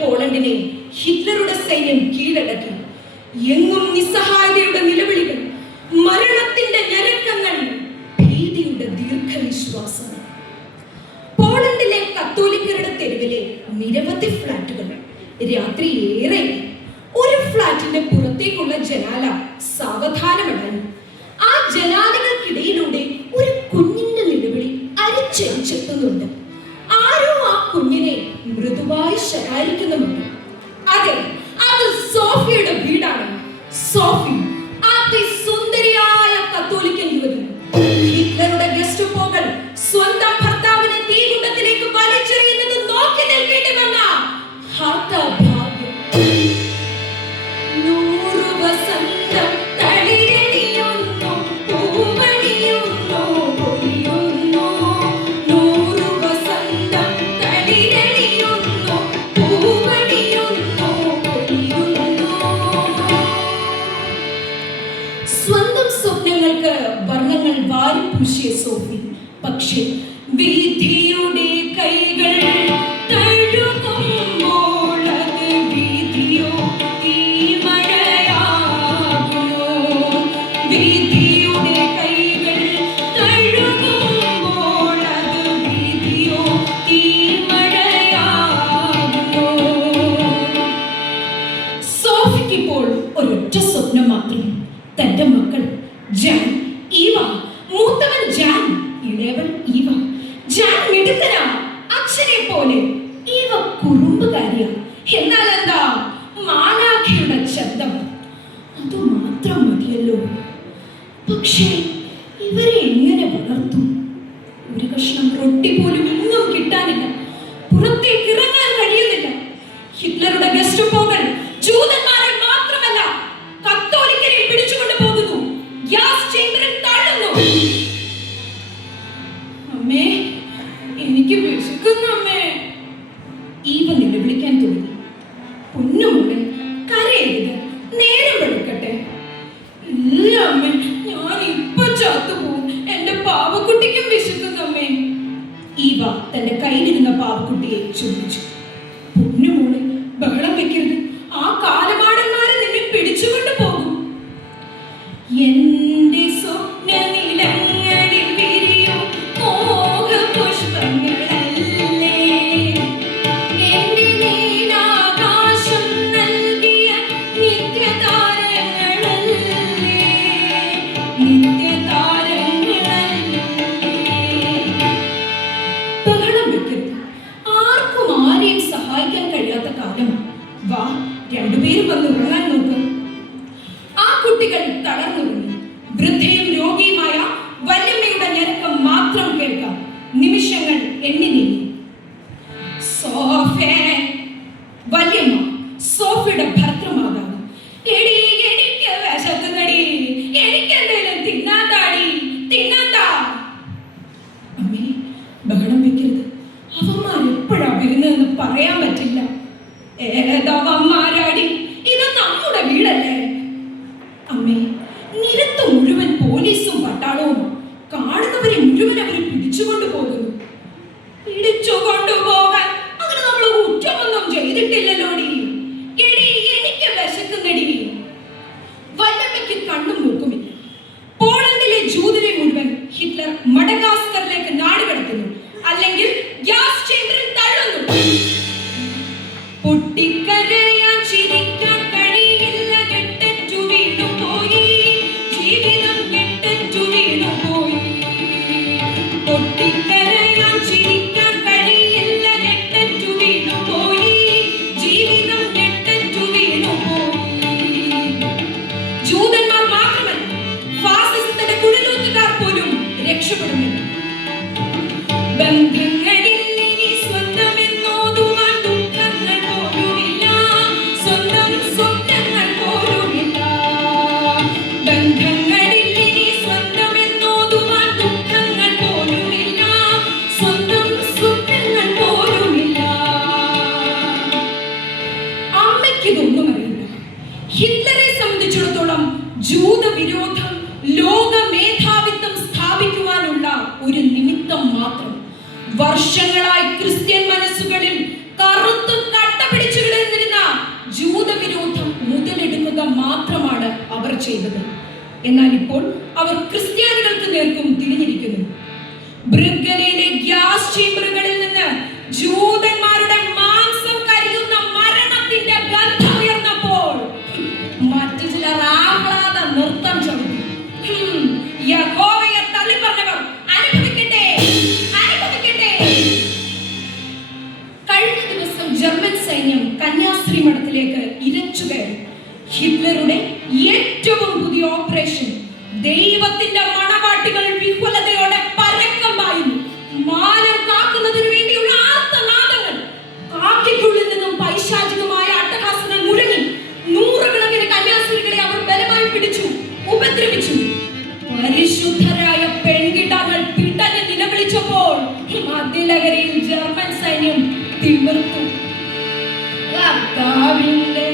പോളണ്ടിനെ ഹിറ്റ്ലറുടെ സൈന്യം കീഴടക്കി. എങ്ങും നിസ്സഹായതയുടെ നിലവിളികൾ, മരണത്തിന്റെ ഞരക്കങ്ങൾ, ഭീതിയുടെ ദീർഘനിശ്വാസം. പോളണ്ടിലെ കത്തോലിക്കരുടെ തെരുവിലെ നിരവധി ഫ്ലാറ്റുകൾ രാത്രി ഏറെ. ഒരു ഫ്ലാറ്റിന്റെ പുറത്തേക്കുള്ള ജനാല സാവധാനമടഞ്ഞു. ആ ജനാലകൾക്കിടയിലൂടെ ഒരു കുഞ്ഞിന്റെ നിലവിളി അരിച്ചെത്തുന്നുണ്ട്. ആരോ ആ കുഞ്ഞിനെ മൃദുവായി ശകാരിക്കുന്നുമുണ്ട്. അതെ, അത് സോഫിയുടെ വീടാണ്. സോഫി, അതിസുന്ദരിയായ കത്തോലിക്കൻ യുവതി. ഹിറ്റ്ലറുടെ ഗെസ്റ്റപ്പോകൾ സ്വന്തം ഭർത്താവിനെ തീകുണ്ടത്തിലേക്ക് വലിച്ചെറിയുന്നത് നോക്കി നിൽക്കേണ്ടി വന്ന ഹതഭാഗ്യം. 100 വസന്തം തളിരണിയുന്നു, പൂവണിയുന്നു, പൊലിയുന്നു. 100 വസന്തം തളിരണിയുന്നു, പൂവണിയുന്നു, പൊലിയുന്നു. സ്വന്തം സ്വപ്നങ്ങൾക്ക് വർണ്ണങ്ങൾ വാരിപ്പൂശിയ സോഫി, പക്ഷേ വിധിയുടെ കൈകൾ തഴുകുമ്പോൾ അത് വിധിയോ തീമഴയാകുന്നു. വിധിയുടെ കൈകൾ തഴുകുമ്പോൾ അത് വിധിയോ തീമഴയാകുന്നു. സോഫിക്കിപ്പോൾ ഒരൊറ്റ സ്വപ്നം മാത്രം. തന്റെ മക്കൾ ജാൻ, ഈവ. മൂത്തവൻ ജാൻ, ഇളയവൻ ഈവ. ജാൻ മിടുക്കനാ, അച്ഛനെ പോലെ. ഈവ കുറുമ്പുകാരിയാ. എന്നാൽ എന്താ, മാലാഖയുടെ ശബ്ദം. അതു മാത്രം മതിയല്ലോ. പക്ഷേ ഇവരെ എങ്ങനെ വളർത്തും? ഒരു കഷ്ണം റൊട്ടി പോലും എങ്ങും കിട്ടാനില്ല. പുറത്തേക്ക് ഇറങ്ങാൻ കഴിയുന്നില്ല. ഹിറ്റ്ലറുടെ ഗെസ്റ്റപ്പോകൾ ജൂതന്മാരെ മാത്രമല്ല, കത്തോലിക്കരെ പിടിച്ചുകൊണ്ട് പോകുന്നു. ഗ്യാസ് ചേമ്പറിൽ തള്ളുന്നു. അമ്മേ, എനിക്ക് വിശക്കുന്നു അമ്മേ. ഈവ നിലവിളിക്കാൻ തുടങ്ങി. പൊന്നുമോളെ, കരയരുത്, നേരം വെളുക്കട്ടെ. ഇല്ല അമ്മേ, ഞാൻ ഇപ്പൊ ചത്തുപോകും. എന്റെ പാവക്കുട്ടിക്കും വിശക്കുന്നു അമ്മേ. ഈവ തന്റെ കയ്യിലിരുന്ന പാവക്കുട്ടിയെ ചുംബിച്ചു. പൊന്നുമോളെ, ബഹളം വെക്കരുത്. ആ കാലമാടന്മാരെ നിന്നെ പിടിച്ചുകൊണ്ട് പോകും. എന്റെ സ്വപ്ന നിലങ്ങളിൽ വിരിയും മോഹപുഷ്പങ്ങളല്ലേ, എന്റെ നീലാകാശം നൽകിയ നിത്യതാരങ്ങളല്ലേ, നിത്യതാരങ്ങളല്ലേ. ബഹളം വെക്കരുത്. ആർക്കും ആരെയും സഹായിക്കാൻ കഴിയാത്ത കാലമാണ്. വാ, രണ്ടുപേരും വന്ന് ഉറങ്ങാൻ നോക്ക്. ആ കുട്ടികൾ തളർന്നുറങ്ങി. വൃദ്ധയും രോഗിയുമായ വല്യമ്മയുടെ ഞരക്കം മാത്രം കേൾക്കാം. നിമിഷങ്ങൾ എണ്ണി നീങ്ങി. സോഫേ, വല്യമ്മ, സോഫിയുടെ ഭർത്തൃമാതാവ്. എടി, എനിക്ക് വിശക്കുന്നടി, എനിക്കെന്തേലും തിന്നാത്താടി, തിന്നാത്താ. അമ്മേ, ബഹളം വെക്കരുത്. അവന്മാർ എപ്പോഴാ വരുന്നതെന്ന് പറയാൻ പറ്റില്ല. ഏതവന്മാരാടി, ഇത് നമ്മുടെ വീടല്ലേ. അമ്മേ, നിരത്ത് മുഴുവൻ പോലീസും പട്ടാളവും. കാണുന്നവരെ മുഴുവൻ അവർ പിടിച്ചുകൊണ്ടു പോകുന്നു. പിടിച്ചുകൊണ്ടുപോകാൻ അതിന് നമ്മൾ കുറ്റമൊന്നും ചെയ്തിട്ടില്ലല്ലോടി. എടി, എനിക്ക് വിശക്കുന്നടി. വല്ലമ്മയ്ക്ക് കണ്ണും മൂക്കുമില്ല. പോളണ്ടിലെ ജൂതരെ മുഴുവൻ ഹിറ്റ്ലർ മഡഗാസ്കറിലേക്ക് നാടുകടത്തുന്നു, അല്ലെങ്കിൽ ഗ്യാസ് ചേമ്പറിൽ തള്ളുന്നു. പൊട്ടിക്കരയാൻ ചിരിക്കാൻ കഴിയില്ല, കെട്ടറ്റു വീണുപോയി ജീവിതം, കെട്ടറ്റു വീണുപോയി. പൊട്ടിക്കരയാൻ ചിരിക്കാൻ കഴിയില്ല, കെട്ടറ്റു വീണുപോയി ജീവിതം, കെട്ടറ്റു വീണുപോയി. ജൂതന്മാർ മാത്രമല്ല, ഫാസിസത്തിന്റെ കുഴലൂത്തുകാർ പോലും രക്ഷപ്പെടുന്നില്ല. ബന്ധങ്ങളിൽ ഇനി സ്വന്തമെന്നോതുവാൻ ദുഃഖങ്ങൾ പോലുമില്ല, സ്വന്തം സ്വപ്നങ്ങൾ പോലുമില്ല. ബന്ധങ്ങളിൽ ഇനി സ്വന്തമെന്നോതുവാൻ ദുഃഖങ്ങൾ പോലുമില്ല, സ്വന്തം സ്വപ്നങ്ങൾ പോലുമില്ല. അമ്മയ്ക്കിതൊന്നും അറിയില്ല. ഹിറ്റ്ലറെ സംബന്ധിച്ചിടത്തോളം ജൂതവിരോധം ലോക മേധാവിത്വം സ്ഥാപിക്കുവാനുള്ള ഒരു നിമിത്തം മാത്രം. വർഷങ്ങളായി ക്രിസ്ത്യൻ മനസ്സുകളിൽ കറുത്തു കട്ട പിടിച്ചു ചെയ്തത്. എന്നാൽ ഇപ്പോൾ അവർ ക്രിസ്ത്യാനികൾക്ക് നേർക്കും തിരിഞ്ഞിരിക്കുന്നു. ബ്രിഗലിലെ ഗ്യാസ് ചേമ്പറുകളിൽ നിന്ന് ജൂതന്മാരുടെ മാംസം കരിയുന്ന മരണത്തിന്റെ ഗന്ധം ഉയർന്നപ്പോൾ മറ്റു ചിലർ ആഹ്ലാദ നൃത്തം ചവിട്ടി. യഹോവയെ തള്ളിപ്പറഞ്ഞവർ അനുഭവിക്കട്ടെ, അനുഭവിക്കട്ടെ. കഴിഞ്ഞ ദിവസം ജർമ്മൻ സൈന്യം കന്യാസ്ത്രീ മഠത്തിലേക്ക് ഇരച്ചുകയറി. ഹിറ്റ്ലറുടെ ഏറ്റവും പുതിയ ഓപ്പറേഷൻ ദൈവത്തിന്റെ മണവാട്ടികൾ വിഫലതയോടെ പരക്കമായിരുന്നു. മാനം കാക്കുന്നതിന് വേണ്ടിയുള്ള ആർത്തനാദങ്ങൾ, കാക്കിക്കുള്ളിൽ നിന്നും പൈശാചികമായ അട്ടഹാസങ്ങൾ മുഴങ്ങി. നൂറുകണക്കിന് കന്യാസ്ത്രീകളെ അവർ ബലമായി പിടിച്ചു, ഉപദ്രവിച്ചു. പരിശുദ്ധരായ പെൺകിടാങ്ങൾ പിടഞ്ഞ് നിലവിളിച്ചപ്പോൾ മധ്യലഹരിയിൽ ജർമ്മൻ സൈന്യം തിമിർത്തു. കർത്താവിന്റെ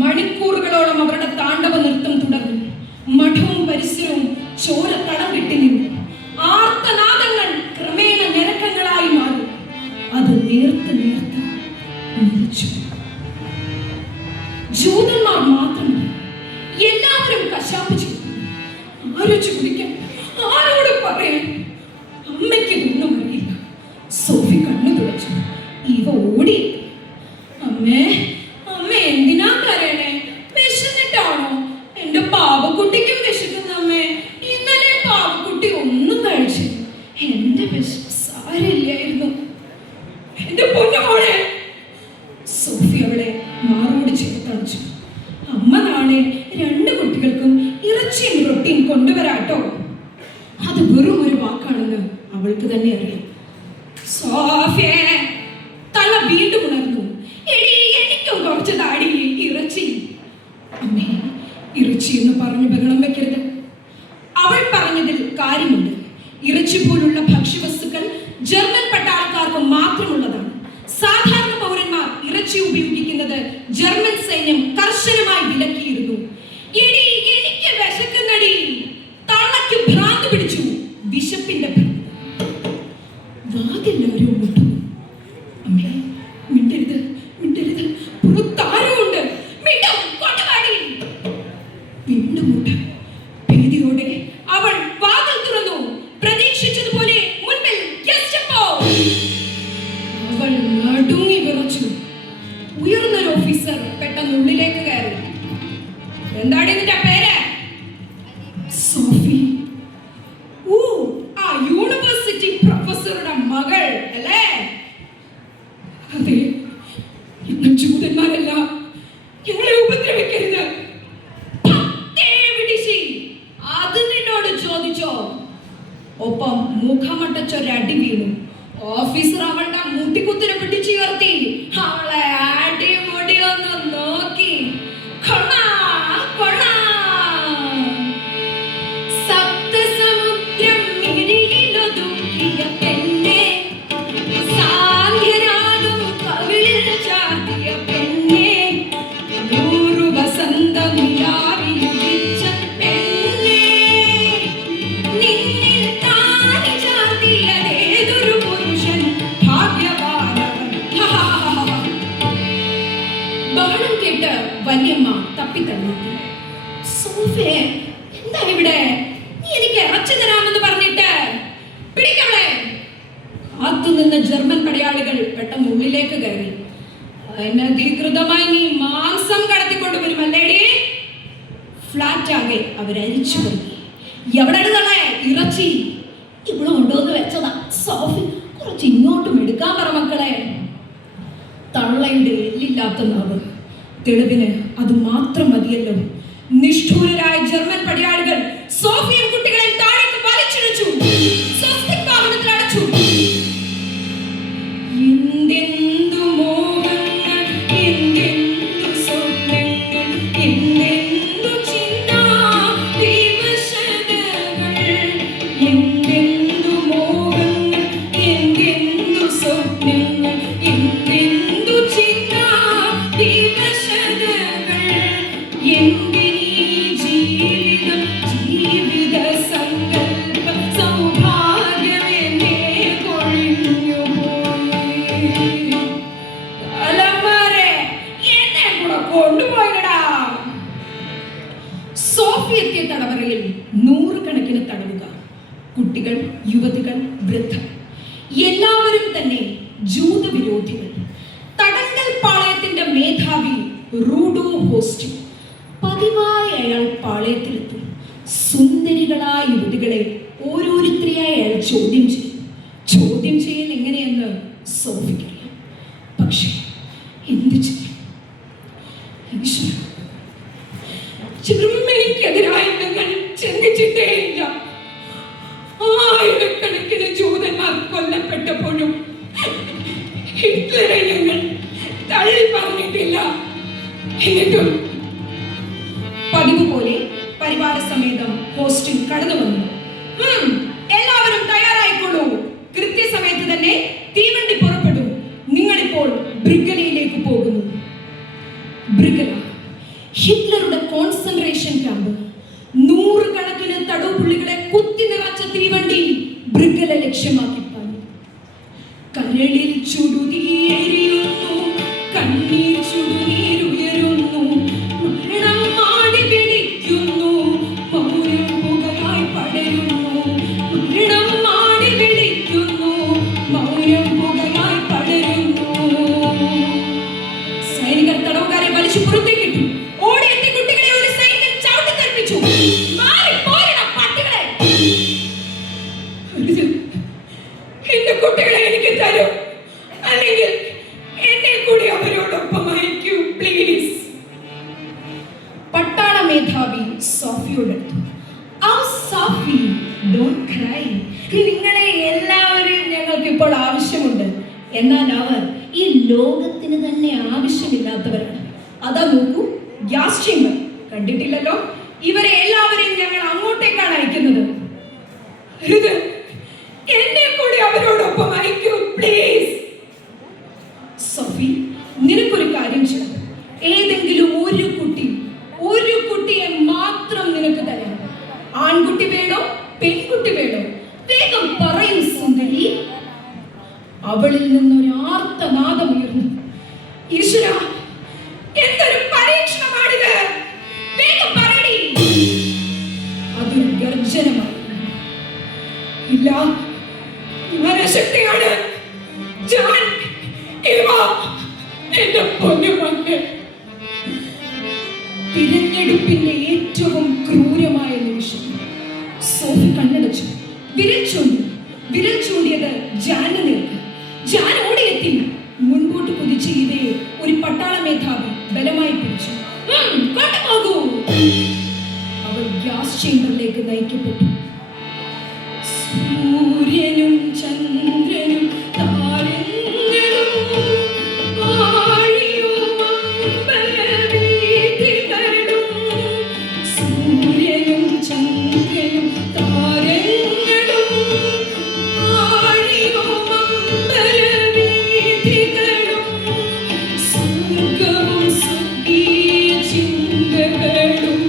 മണിക്കൂറുകളോളം അവരുടെ താണ്ഡവ നൃത്തം തുടർന്നു. മഠവും പരിസരവും ചോരത്തളം കിട്ടി നിന്നു. ആർത്തനാദങ്ങൾ ക്രമേണ ഞരക്കങ്ങളായി മാറി. അത് നേർത്ത് നേർത്ത് നിലച്ചു. ജൂതന്മാർ മാത്രമല്ല, എല്ലാവരും കശാപ്പ് ചെയ്തു. ആരോ ചോദിക്കാൻ, ആരോട് പറയാൻ? അമ്മയ്ക്ക് ഒന്നും അറിയില്ല. സോഫി കണ്ണു തുടച്ചു. ഇവ ഓടി. അമ്മേ, അമ്മ എന്തിനാ കരയണേ? വിശന്നിട്ടാണോ? എന്റെ പാവക്കുട്ടിക്കും വിശക്കുന്ന അമ്മേ. ഇന്നലെ പാവക്കുട്ടി ഒന്നും കഴിച്ചു. എന്റെ വിശപ്പ് സാരില്ലായിരുന്നു. എന്റെ പൊന്നുമോളെ. സോഫി അവളെ മാറോട് ചേർത്തണിച്ചു. അമ്മ നാളെ 2 കുട്ടികൾക്കും ഇറച്ചിയും റൊട്ടിയും കൊണ്ടുവരാട്ടോ. അത് വെറും ഒരു വാക്കാണെന്ന് അവൾക്ക് തന്നെ അറിയാം. സോഫിയെ തല വീണ്ടും ഉണർന്നു. എടി, എനിക്കും കുറച്ച് താടി ഇറച്ചി. അമ്മേ, ഇറച്ചി എന്ന് പറഞ്ഞു ബഹളം വെക്കരുത്. അവൾ പറഞ്ഞതിൽ കാര്യമുണ്ട്. ഇറച്ചി പോലുള്ള ഭക്ഷ്യവസ്തുക്കൾ ജർമ്മൻ പട്ടാളക്കാർക്ക് മാത്രമുള്ളതാണ്. സാധാരണ പൗരന്മാർ ഇറച്ചി ഉപയോഗിക്കുന്നത് ജർമ്മൻ സൈന്യം കർശനമായി വിലക്കിയിരുന്നു. എടി, എനിക്ക് വിശക്കുന്നടി. തള്ളയ്ക്ക് ഭ്രാന്ത് പിടിച്ചു. വിശപ്പിന്റെ ഭ്രാന്ത്. വാതെല്ലാവരും മുട്ടുന്നു. അമ്മേ, മിണ്ടരുത്, മിണ്ടരുത്. പുറത്താരുമുണ്ട്. മിണ്ടും, കൊണ്ടുവാടി. വീണ്ടും മുട്ട. ഭീതിയോടെ അവൾ വാതിൽ തുറന്നു. പ്രതീക്ഷിച്ചതുപോലെ മുൻപിൽ ഗെസ്റ്റപ്പോ. അവൾ നടുങ്ങി വിറച്ചു. ഉയർന്നൊരു ഓഫീസർ പെട്ടെന്ന് ഉള്ളിലേക്ക് കയറി. എന്താണ് ഇതിന്റെ പേര്? സോഫി. ഓ, ആ യൂണിവേഴ്സിറ്റി പ്രൊഫസറുടെ മകൾ അല്ലേ? അതെ. ഇന്ന് ജൂതന്മാരല്ല, ഞങ്ങളെ ഉപദ്രവിക്കരുത്. അത് നിന്നോട് ചോദിച്ചോ? ഒപ്പം മുഖമട്ടച്ചൊരടി വീണു. ഓഫീസർ അവളുടെ മുട്ടിക്കുത്തിനെ പിടിച്ചുയർത്തി. അവളെ അടിമുടി ഒന്ന് നോക്കി. കൊള്ളാ, കൊള്ളാ. സപ്തസമുദ്രം മിഴിയിലൊതുക്കിയ പെണ്ണെ, സാന്ധ്യരാഗം കവിളിൽ ചാർത്തിയ പെണ്ണെ, 100 വസന്തം നിലാവിലുദിച്ച പെണ്ണെ, നിന്നിൽ താലി ചാർത്തിയതേതൊരു പുരുഷൻ ഭാഗ്യവാനവൻ. ബഹളം കേട്ട് വല്യമ്മ തപ്പിത്തണ്ണി. സോഫിയെ, എന്താ ഇവിടെ? നീ എനിക്ക് ഇറച്ചി തരാമെന്ന് പറഞ്ഞിട്ട് പിടിക്കവളെ. കാത്തുനിന്ന ജർമ്മൻ പടയാളികൾ പെട്ടെന്ന് ഉള്ളിലേക്ക് കയറി. അനധികൃതമായി നീ മാംസം കടത്തിക്കൊണ്ടുവരുമല്ലേടി? ഫ്ലാറ്റ് ആകെ അവരരിച്ചു തുടങ്ങി. എവിടെടുകളെ ഇറച്ചി? ഇവിടെ കൊണ്ടുവന്ന് വെച്ചതാ. സോഫി, കുറച്ച് ഇങ്ങോട്ടും എടുക്കാൻ പറ മക്കളെ. തള്ളയുടെ എല്ലില്ലാത്ത നാവ്. തെളിവിന് അത് മാത്രം മതിയല്ലോ. നിഷ്ഠൂരരായ ജർമ്മൻ പടയാളികൾ സോഫിയൻ കുട്ടികളെ താഴേക്ക് വലിച്ചിഴച്ചു. സ്വസ്തിക് വാഹനത്തിൽ അടച്ചു. എന്തെന്തു മോഹങ്ങൾ, എന്തെന്തു സ്വപ്നങ്ങൾ, എന്തെന്തു ചിന്താ വിവശതകൾ, എന്തെന്തു മോഹങ്ങൾ, എന്തെന്തു സ്വപ്നങ്ങൾ. കുട്ടികൾ, യുവതികൾ, വൃദ്ധർ എല്ലാവരും തന്നെ ജൂതവിരോധികൾ. തടങ്കൽ പാളയത്തിന്റെ മേധാവി റൂഡോ ഹോസ്റ്റ് പതിവായി അയാൾ പാളയത്തിലെത്തും. സുന്ദരികളായ യുവതികളെ ഓരോരുത്തരെയായി അയാൾ ചോദ്യം ചെയ്യും. ചോദ്യം ചെയ്യൽ എങ്ങനെയെന്ന് സോഫിക്കറിയാം. പക്ഷേ എന്തു ചെയ്യും? ജർമ്മനിക്കെതിരായി ഞങ്ങൾ ചിന്തിച്ചിട്ടേയില്ല. ആയിരക്കണക്കിന് ജൂതന്മാർ കൊല്ലപ്പെട്ടപ്പോഴും ഹിറ്റ്ലറെ ഞങ്ങൾ തള്ളി പറഞ്ഞിട്ടില്ല. എന്നിട്ടും പതിവ് പോലെ പരിവാര സമേതം ഹോസ്റ്റിൽ കടന്നു വന്നു. എല്ലാവരും തയ്യാറായിക്കൊള്ളൂ. കൃത്യസമയത്ത് തന്നെ തീവണ്ടി പുറപ്പെടും. നിങ്ങളിപ്പോൾ ബ്രിഗലയിലേക്ക് പോകുന്നു. ബ്രിഗല ഹിറ്റ്ലറുടെ കോൺസെൻട്രേഷൻ ക്യാമ്പ്. 100 കണക്കിന് തടവുപുള്ളികളെ കുത്തി നിറച്ച തീവണ്ടി ബ്രിഗല ലക്ഷ്യമാക്കി പാഞ്ഞു. കരളിൽ ചുടുതിയേറിയുന്നു, കണ്ണീർ ചുടുനീരുയരുന്നു, മരണം മാടി പിടിക്കുന്നു, മൗനം പുകയായി പടരുന്നു. മരണം മാടി പിടിക്കുന്നു, മൗനം പുകയായി പടരുന്നു. സൈനികർ തടവുകാരെ വലിച്ചു പുറത്തേക്കിട്ടു. ഓടിയെത്തി കുട്ടികളെ ഒരു സൈന്യം ചവിട്ടിത്തെറിപ്പിച്ചു. എന്റെ കുട്ടികളെ എനിക്ക് തരൂ, അല്ലെങ്കിൽ എന്നെ കൂടി അവരോടൊപ്പം അയക്കൂ പ്ലീസ്. പട്ടാള മേധാവി സോഫിയോടെടുത്തു. ആ സോഫി, ഡോണ്ട് ക്രൈ. നിങ്ങളെ എല്ലാവരെയും ഞങ്ങൾക്ക് ഇപ്പോൾ ആവശ്യമുണ്ട്. എന്നാൽ അവർ ഈ ലോകത്തിന് തന്നെ ആവശ്യമില്ലാത്തവരാണ്. അതാ നോക്കൂ, ഗ്യാസ് ചേമ്പർ കണ്ടിട്ടില്ലല്ലോ. ഇവരെ എല്ലാവരെയും ഞങ്ങൾ അങ്ങോട്ടേക്കാണ് അയക്കുന്നത്. എന്നെ കൂടി അവരോടൊപ്പം അയക്കൂ പ്ലീസ്. സോഫി, നിനക്കൊരു കാര്യം ചെയ്യാം. ഏതെങ്കിലും ഒരു കുട്ടിയെ മാത്രം നിനക്ക് തരാം. ആൺകുട്ടി വേണോ പെൺകുട്ടി വേണോ? വേഗം പറയൂ സുന്ദരി. അവളിൽ നിന്നൊരു ആർത്തനാദം ഉയർന്നു. ഈശ്വര, എന്തൊരു പരീക്ഷണമാണിത്! വേഗം പറയടി. അതൊരു ഗർജനമായി. ഇല്ല, മനഃശക്തിയാണ് ഞാൻ. എന്റെ പൊന്നുമക്കൾ. തിരഞ്ഞെടുപ്പിന്റെ ഏറ്റവും ക്രൂരമായ നിമിഷം. സോഫി കണ്ണടച്ചു. വിരൽ ചൂണ്ടിയത് ജാന്റെ നേർക്ക്. ജാൻ ഓടിയെത്തി. മുൻപോട്ട് കുതിച്ച് ഇതേ ഒരു പട്ടാള മേധാവി ബലമായി പിടിച്ചു. കൊണ്ടുപോകൂ. അവർ ഗ്യാസ് ചേമ്പറിലേക്ക് നയിക്കപ്പെട്ടു. സൂര്യനും ചന്ദ്രനും താരങ്ങളും ആഴിയും അമ്പലവീഥികളും. സൂര്യനും ചന്ദ്രനും താരങ്ങളും ആഴിയും അമ്പലവീഥികളും. സ്വർഗ്ഗവും സ്വർഗീയ ചിന്തകളും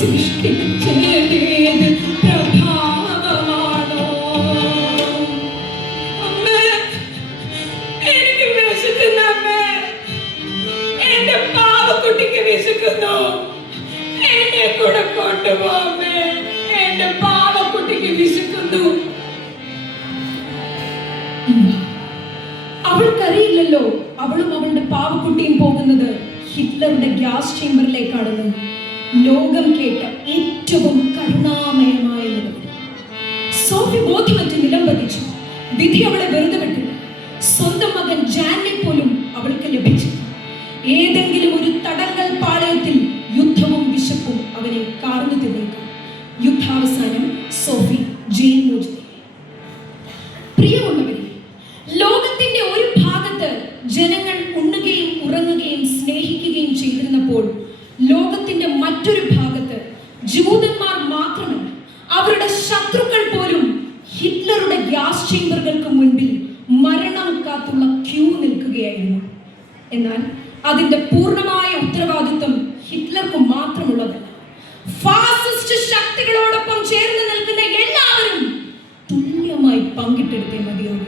സൃഷ്ടിച്ചതേത് പ്രഭാവമാണോ? അമ്മേ, എനിക്ക് വിശക്കുന്നു. അമ്മേ, എന്റെ പാവക്കുട്ടിക്ക് വിശക്കുന്നു. എന്നെ കൂടെ കൊണ്ടുപോ അമ്മേ. എന്റെ പാവക്കുട്ടിക്ക് വിശക്കുന്നു. അവൾക്കറിയില്ലല്ലോ അവളും അവളുടെ പാവക്കുട്ടിയും പോകുന്നത് ഹിറ്റ്ലറുടെ ഗ്യാസ് ചേമ്പറിലേക്കാണെന്ന്. ലോകം കേട്ട ഏറ്റവും കരുണാമയമായ നിലവിളി. സോഫി ബോധ്യമറ്റ് നിലംപതിച്ചു. വിധി അവളെ വെറുതെ വിട്ടില്ല. സ്വന്തം മകൻ ജാനെ പോലും അവൾക്ക് ലഭിച്ചു. ഏതെങ്കിലും ഒരു തടങ്കൽ പാളയത്തിൽ യുദ്ധവും വിശപ്പും അവനെ കാർന്നു തിന്നേക്കാം. യുദ്ധാവസാനം സോഫി ജയിൽ മോചിതയായി. പ്രിയമുള്ളവരെ, ലോകത്തിന്റെ ഒരു ഭാഗത്ത് ജനങ്ങൾ ഉണ്ണുകയും ഉറങ്ങുകയും സ്നേഹിക്കുകയും ചെയ്തിരുന്നപ്പോൾ, ലോകത്തിന്റെ മറ്റൊരു ഭാഗത്ത് ജൂതന്മാർ മാത്രമല്ല, അവരുടെ ശത്രുക്കൾ പോലും ഹിറ്റ്ലറുടെ ഗ്യാസ് ചേമ്പറുകൾക്ക് മുൻപിൽ മരണം കാത്തുള്ള ക്യൂ നിൽക്കുകയായിരുന്നു. എന്നാൽ അതിന്റെ പൂർണ്ണമായ ഉത്തരവാദിത്വം ഹിറ്റ്ലർക്ക് മാത്രമുള്ളതല്ല. ഫാസിസ്റ്റ് ശക്തികളോടൊപ്പം ചേർന്ന് നിൽക്കുന്ന എല്ലാവരും തുല്യമായി പങ്കിട്ടെടുത്തേ മതിയാകും.